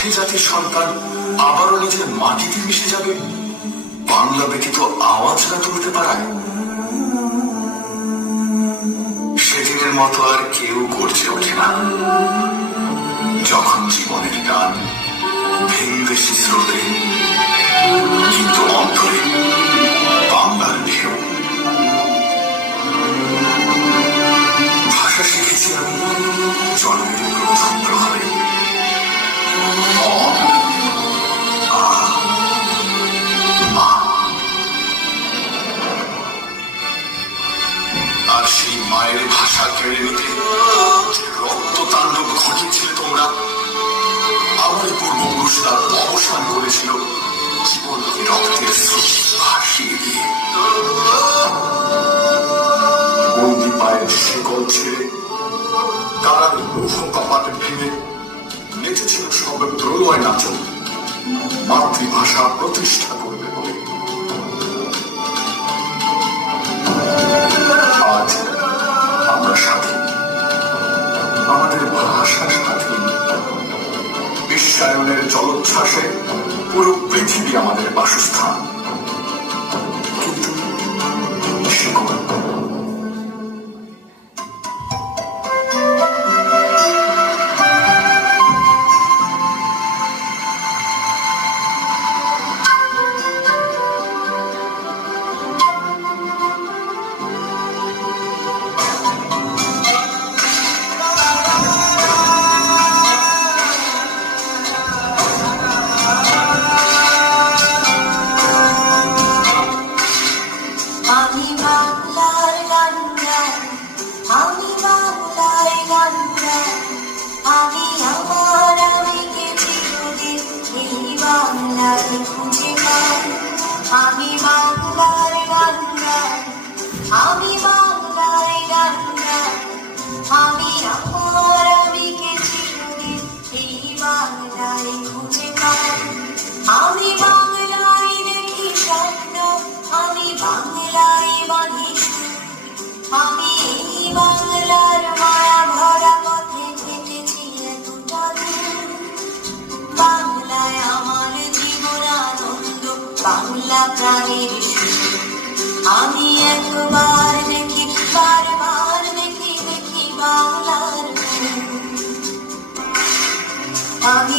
সে জাতির সন্তান আবারও নিজের মাটিতে মিশে যাবে বাংলা ব্যতীত আওয়াজ না তুলতে পারায়? সেদিনের মতো আর কেউ গর্জে ওঠে না যখন জীবনের টান ভিনদেশি স্রোতে, কিন্তু অন্তরে বাংলার ঢেউ। ভাষা শিখেছি আমি জন্মের প্রথম প্রহরে। আর সেই মায়ের ভাষা কেড়ে নিতে যে রক্ত তাণ্ডব ঘটিয়েছিলে তোমরা, আমার পূর্বপুরুষরা অবসান করেছিল জীবনকে রক্তের স্রোত ভাসিয়ে দিয়ে। বন্দি পায়ের শিকল ছেড়ে কারার লৌহ কপাট ভেঙে নেচেছিল সব প্রলয় নাচন মাতৃভাষা প্রতিষ্ঠা করবে বলে। আজ আমরা স্বাধীন, আমাদের ভাষা স্বাধীন। বিশ্বায়নের জলোচ্ছ্বাসে পুরো পৃথিবী আমাদের বাসস্থান, কিন্তু শিকল আমি বাংলার গান গাই, আমি বাংলার গান গাই, আমি আমার আমিকে চিরদিন এই বাংলায় খুঁজে পাই। আমি বাংলায় দেখি স্বপ্ন, আমি বাংলায় বাঁধি সুর, আমি এই বাংলার মায়া ভরা পথে হেঁটেছি এতটা দূর। বাংলায় আমার জীবন আনন্দ, বাংলা প্রাণের সুর। আমি একবার দেখি, বারবার দেখি, দেখি বাংলার ফুল। আমি